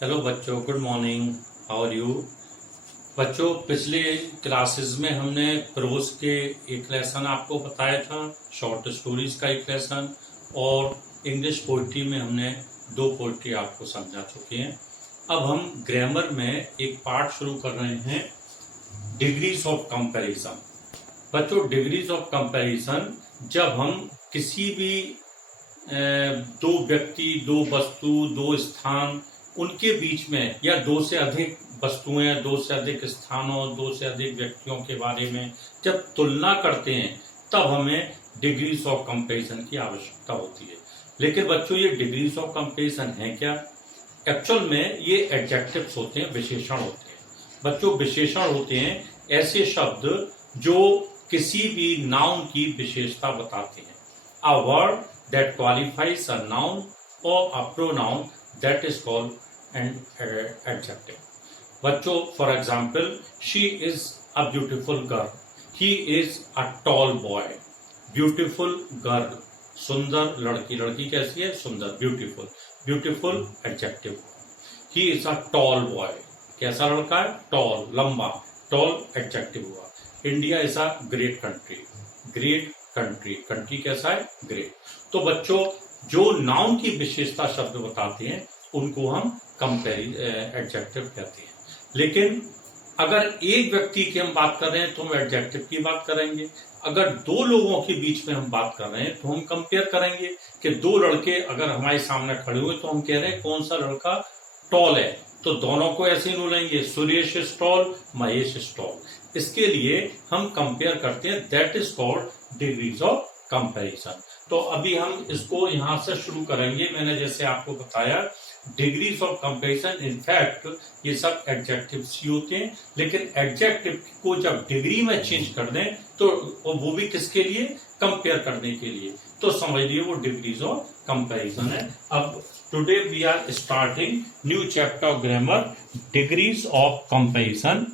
Hello बच्चों, good morning. How are you? बच्चों, पिछले क्लासेस में हमने प्रोज के एक लेसन आपको बताया था, शॉर्ट स्टोरीज का एक लेसन, और इंग्लिश पोइट्री में हमने 2 पोइट्री आपको समझा चुके हैं। अब हम ग्रामर में एक पार्ट शुरू कर रहे हैं, डिग्रीज ऑफ कंपैरिजन। बच्चों, डिग्रीज ऑफ कंपैरिजन जब हम किसी भी 2 व्यक्ति, 2 वस्तु, 2 स्थान, उनके बीच में, या 2 से अधिक वस्तुएं, 2 से अधिक स्थानों, 2 से अधिक व्यक्तियों के बारे में जब तुलना करते हैं, तब हमें डिग्रीज ऑफ कंपैरिजन की आवश्यकता होती है। लेकिन बच्चों, ये डिग्रीज ऑफ कंपैरिजन है क्या? एक्चुअल में ये एडजेक्टिव्स होते हैं, विशेषण होते हैं। बच्चों, विशेषण होते हैं ऐसे शब्द जो किसी भी नाउन की विशेषता बताते हैं। A word that qualifies a noun और a pronoun that is called and adjective. बच्चों, for example, she is a beautiful girl, he is a tall boy. Beautiful girl, सुंदर लड़की। लड़की कैसी है? सुंदर, beautiful. Beautiful adjective. He is a tall boy, कैसा लड़का है? टॉल, लंबा। टॉल एडजेक्टिव हुआ। India is a great country, great country. Country कैसा है? ग्रेट। तो बच्चों, जो नाउन की विशेषता शब्द बताते हैं उनको हम एडजेक्टिव कहते हैं। लेकिन अगर एक व्यक्ति की हम बात कर रहे हैं तो हम एडजेक्टिव की बात करेंगे। अगर 2 लोगों के बीच में हम बात कर रहे हैं तो हम कंपेयर करेंगे कि 2 लड़के अगर हमारे सामने खड़े हुए तो हम कह रहे हैं कौन सा लड़का टॉल है, तो दोनों को ऐसे ही बोलेंगे, Suresh is tall, Mahesh is tall. इसके लिए हम कंपेयर करते हैं, that is called degrees of comparison. तो अभी हम इसको यहां से शुरू करेंगे। मैंने जैसे आपको बताया, डिग्रीज ऑफ कंपैरिजन, इनफैक्ट ये सब एडजेक्टिव्स ही होते हैं, लेकिन एडजेक्टिव को जब डिग्री में चेंज कर दें तो वो भी किसके लिए? कंपेयर करने के लिए। तो समझ लिए वो डिग्रीज ऑफ कंपैरिजन है। अब today we are starting new chapter of grammar, degrees of comparison.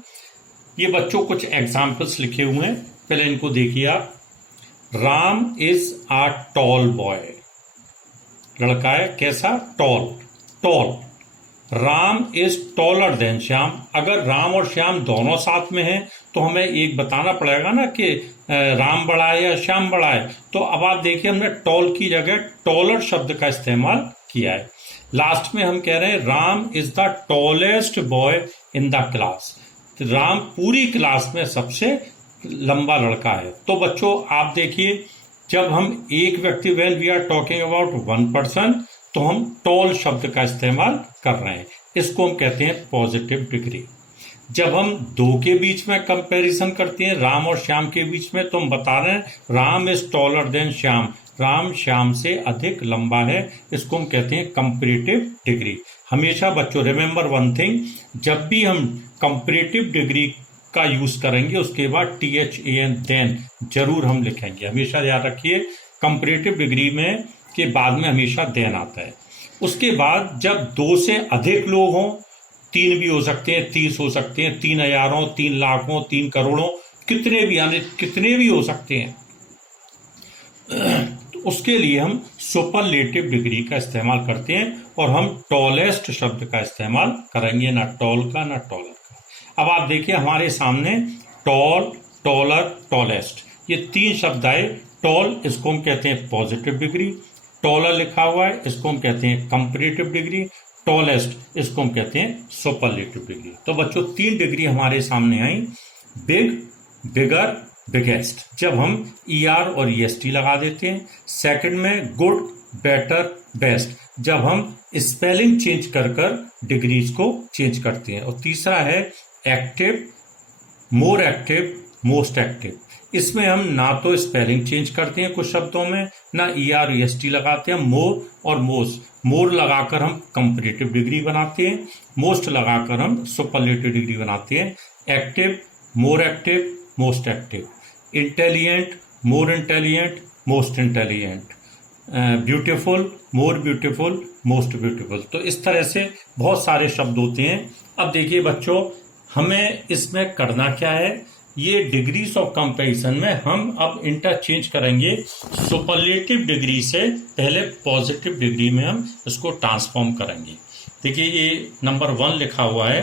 ये बच्चों कुछ एग्जाम्पल्स लिखे हुए हैं, पहले इनको देखिए आप। Ram is a tall boy, लड़का है कैसा? Tall, tall. Ram is taller than Shyam. अगर राम और श्याम दोनों साथ में हैं तो हमें एक बताना पड़ेगा ना कि राम बड़ा है या श्याम बड़ा है। तो अब आप देखिए, हमने टॉल की जगह टॉलर शब्द का इस्तेमाल किया है। लास्ट में हम कह रहे हैं Ram is the tallest boy in the class. Ram पूरी क्लास में सबसे लंबा लड़का है। तो बच्चों, आप देखिए, जब हम एक व्यक्ति, when we are talking about 1 person, तो हम टॉल शब्द का इस्तेमाल कर रहे हैं। इसको हम कहते हैं पॉजिटिव डिग्री। जब हम 2 के बीच में कंपैरिजन करते हैं, राम और श्याम के बीच में, तो हम बता रहे हैं Ram is taller than Shyam, Ram Shyam से अधिक लंबा है। इसको हम कहते हैं कंपैरेटिव डिग्री। हमेशा बच्चों रिमेंबर वन थिंग, जब भी हम कंपैरेटिव डिग्री का यूज करेंगे उसके बाद THAN देन जरूर हम लिखेंगे। हमेशा याद रखिए, कंपैरेटिव डिग्री में के बाद में हमेशा देन आता है। उसके बाद जब 2 से अधिक लोग हों, 3 भी हो सकते हैं, 30 हो सकते हैं, 3,000 हो, 3 लाख हो, 3 करोड़ हो, कितने भी, यानी कितने भी हो सकते हैं, तो उसके लिए हम सुपरलेटिव डिग्री का इस्तेमाल करते हैं और हम टॉलेस्ट शब्द का इस्तेमाल करेंगे, ना टॉल का ना टॉलर का। अब आप देखिए हमारे सामने टॉल, टॉलर, टॉलेस्ट, ये 3 शब्द आए। टॉल, इसको हम कहते हैं पॉजिटिव डिग्री। टॉलर लिखा हुआ है, इसको हम कहते हैं कंपैरेटिव डिग्री। टॉलेस्ट, इसको हम कहते हैं सुपरलेटिव डिग्री। तो बच्चों, 3 डिग्री हमारे सामने आई, बिग, बिगर, बिगेस्ट। जब हम ER और EST लगा देते हैं। सेकंड में गुड, बेटर, बेस्ट, जब हम स्पेलिंग चेंज कर डिग्रीज को चेंज करते हैं। और तीसरा है active, more active, most active. इसमें हम ना तो स्पेलिंग चेंज करते हैं कुछ शब्दों में, ना ER EST लगाते हैं। मोर और मोस्ट, मोर लगाकर हम कंपैरेटिव डिग्री बनाते हैं, मोस्ट लगाकर हम सुपरलेटिव डिग्री बनाते हैं। Active, more active, most active. Intelligent, more intelligent, most intelligent. Beautiful, more beautiful, most beautiful. तो इस तरह से बहुत सारे शब्द होते हैं। अब देखिए बच्चों, हमें इसमें करना क्या है, ये डिग्रीज ऑफ कंपैरिजन में हम अब इंटरचेंज करेंगे। सुपरलेटिव डिग्री से पहले पॉजिटिव डिग्री में हम इसको ट्रांसफॉर्म करेंगे। देखिए ये नंबर 1 लिखा हुआ है,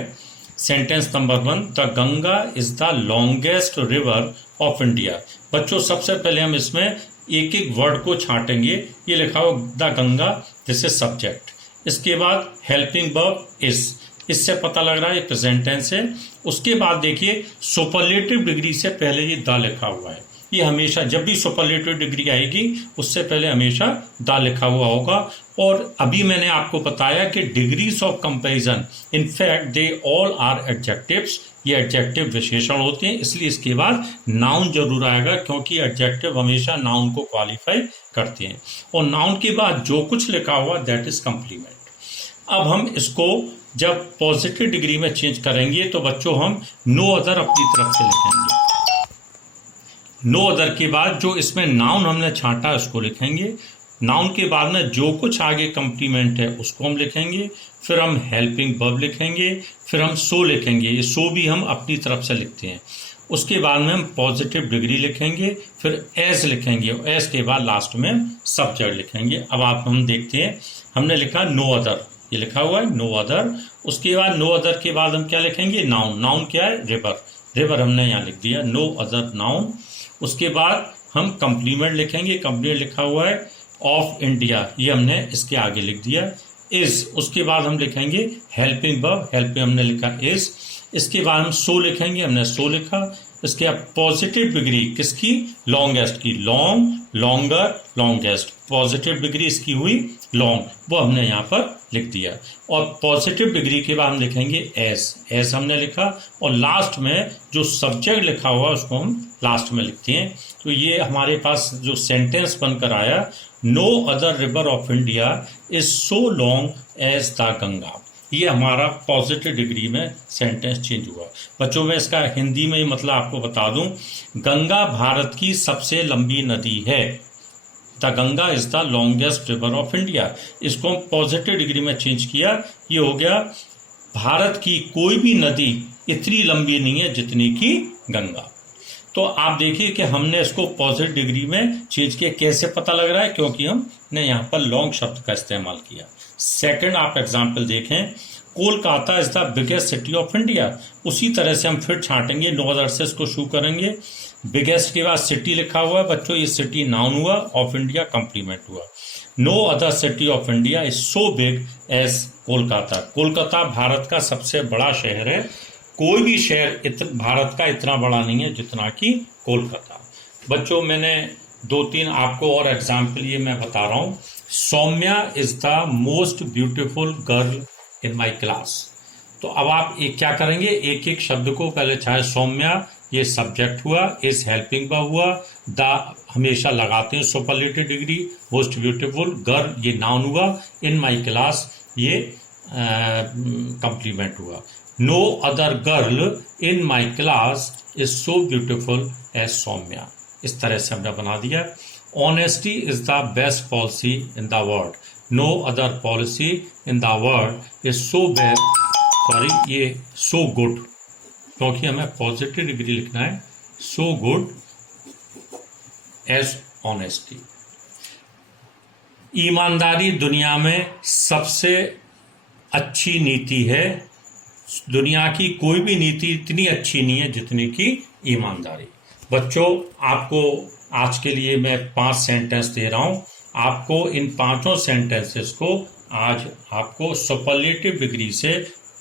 sentence number 1, the Ganga is the longest river of India. बच्चों सबसे पहले हम इसमें एक एक वर्ड को छांटेंगे। ये लिखा हुआ the Ganga, this is subject. इसके बाद हेल्पिंग वर्ब इज, इससे पता लग रहा है प्रेजेंट टेंस है। उसके बाद देखिए सुपरलेटिव डिग्री से पहले ये द लिखा हुआ है। ये हमेशा जब भी सुपरलेटिव डिग्री आएगी उससे पहले हमेशा द लिखा हुआ होगा। और अभी मैंने आपको बताया कि degrees of comparison in fact they all are adjectives, ये एडजेक्टिव विशेषण होते हैं, इसलिए इसके बाद नाउन जरूर आएगा क्योंकि एडजेक्टिव हमेशा नाउन को क्वालिफाई करते हैं। और नाउन के बाद जो कुछ लिखा हुआ दैट इज कंप्लीमेंट। अब हम इसको जब पॉजिटिव डिग्री में चेंज करेंगे तो बच्चों हम नो अदर अपनी तरफ से लिखेंगे। नो अदर के बाद जो इसमें नाउन हमने छांटा उसको लिखेंगे। नाउन के बाद में जो कुछ आगे कंप्लीमेंट है उसको हम लिखेंगे। फिर हम हेल्पिंग वर्ब लिखेंगे। फिर हम सो लिखेंगे, ये सो भी हम अपनी तरफ से लिखते हैं। उसके बाद में हम पॉजिटिव डिग्री लिखेंगे, फिर एज लिखेंगे और एज के बाद लास्ट में सब्जेक्ट लिखेंगे। अब आप हम देखते हैं, हमने लिखा नो अदर, ये लिखा हुआ है नो अदर। उसके बाद नो अदर के बाद हम क्या लिखेंगे, नाउन। नाउन क्या है, रिवर। रिवर हमने यहाँ लिख दिया, नो अदर नाउन। उसके बाद हम कंप्लीमेंट लिखेंगे, कंप्लीमेंट लिखा हुआ है ऑफ इंडिया, ये हमने इसके आगे लिख दिया। इज, उसके बाद हम लिखेंगे हेल्पिंग वर्ब, हेल्पिंग हमने लिखा इज। इसके बाद हम सो लिखेंगे, हमने सो लिखा। इसके बाद पॉजिटिव डिग्री किसकी, longest key, long, longer, longest. Positive degree इसकी हुई लॉन्ग, वो हमने यहाँ पर लिख दिया। और पॉजिटिव डिग्री के बाद हम लिखेंगे एज, एज हमने लिखा। और लास्ट में जो सब्जेक्ट लिखा हुआ उसको हम लास्ट में लिखते हैं। तो ये हमारे पास जो सेंटेंस बनकर आया, no other river of India is so long as the Ganga, ये हमारा पॉजिटिव डिग्री में सेंटेंस चेंज हुआ। बच्चों में इसका हिंदी में मतलब आपको बता दूं, गंगा भारत की सबसे लंबी नदी है। The Ganga is the longest river of India, इसको हम पॉजिटिव डिग्री में चेंज किया। ये हो गया भारत की कोई भी नदी इतनी लंबी नहीं है जितनी की गंगा। तो आप देखिए कि हमने इसको पॉजिटिव डिग्री में चेंज किया। कैसे पता लग रहा है, क्योंकि हमने यहाँ पर लॉन्ग शब्द का इस्तेमाल किया। सेकंड आप एग्जाम्पल देखें, Kolkata is the biggest city of India. उसी तरह से हम फिर छांटेंगे, नो अदर से इसको शुरू करेंगे। बिगेस्ट के बाद सिटी लिखा हुआ है बच्चों, ये सिटी नाउन हुआ, ऑफ इंडिया कंप्लीमेंट हुआ। No other city of India is so big as Kolkata. Kolkata Bharat का सबसे बड़ा शहर है, कोई भी शहर भारत का इतना बड़ा नहीं है जितना कि कोलकाता। बच्चों मैंने 2-3 आपको और एग्जाम्पल ये मैं बता रहा हूं। Saumya is the most beautiful girl in my class. तो अब आप एक क्या करेंगे, एक एक शब्द को पहले, चाहे सौम्या ये सब्जेक्ट हुआ, इज हेल्पिंग वर्ब हुआ, द हमेशा लगाते हैं superlative degree, most beautiful girl ये नाउन हुआ, इन माई क्लास ये कंप्लीमेंट हुआ। No other girl in my class is so beautiful as Saumya. इस तरह से हमने बना दिया। Honesty is the best policy in the world. No other policy in the world is so best, sorry ये so good, क्योंकि हमें पॉजिटिव डिग्री लिखना है, सो गुड एज ऑनेस्टी। ईमानदारी दुनिया में सबसे अच्छी नीति है। दुनिया की कोई भी नीति इतनी अच्छी नहीं है जितनी की ईमानदारी। बच्चों आपको आज के लिए मैं 5 सेंटेंस दे रहा हूं। आपको इन 5 सेंटेंसेस को आज आपको सुपरलेटिव डिग्री से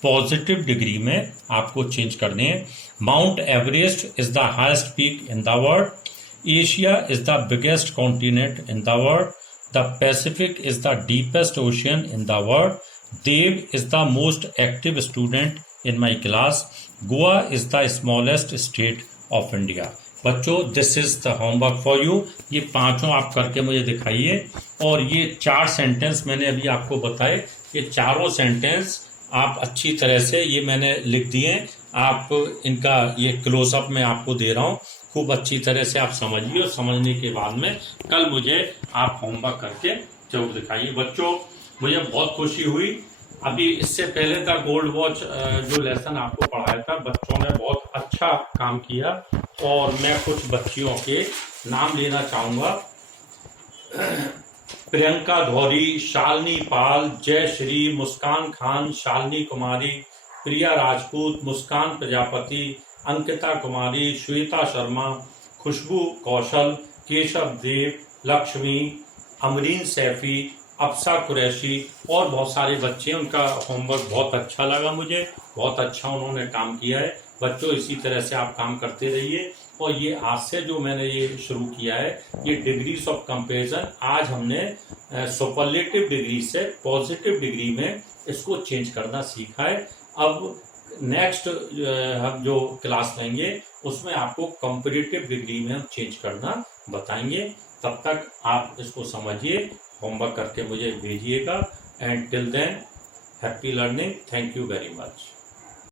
पॉजिटिव डिग्री में आपको चेंज करने हैं। Mount Everest is the highest peak in the world. Asia is the biggest continent in the world. The Pacific is the deepest ocean in the world. Dev is the most active student in my class. Goa is the smallest state of India. बच्चों this is the homework for you. ये 5 आप करके मुझे दिखाइए। और ये 4 sentence मैंने अभी आपको बताए, ये चारों सेंटेंस आप अच्छी तरह से ये मैंने लिख दिए। आप इनका ये क्लोजअप में आपको दे रहा हूँ, खूब अच्छी तरह से आप समझिए और समझने के बाद में कल मुझे आप होमवर्क करके जरूर दिखाइए। बच्चों मुझे बहुत खुशी हुई, अभी इससे पहले का गोल्ड वॉच जो लेसन आपको पढ़ाया था बच्चों ने बहुत अच्छा काम किया। और मैं कुछ बच्चियों के नाम लेना चाहूँगा। प्रियंका धौरी, शालिनी पाल, जयश्री, मुस्कान खान, शालिनी कुमारी, प्रिया राजपूत, मुस्कान प्रजापति, अंकिता कुमारी, श्वेता शर्मा, खुशबू कौशल, केशव देव, लक्ष्मी, अमरीन सैफी, अफसा कुरैशी और बहुत सारे बच्चे। उनका होमवर्क बहुत अच्छा लगा मुझे, बहुत अच्छा उन्होंने काम किया है। बच्चों इसी तरह से आप काम करते रहिए। और ये आज से जो मैंने ये शुरू किया है, ये डिग्रीज ऑफ कंपैरिजन, आज हमने सुपरलेटिव डिग्री से पॉजिटिव डिग्री में इसको चेंज करना सीखा है। अब नेक्स्ट हम जो क्लास लेंगे उसमें आपको कंपैरेटिव डिग्री में हम चेंज करना बताएंगे। तब तक आप इसको समझिए, होमवर्क करके मुझे भेजिएगा। And till than happy learning. Thank you very much.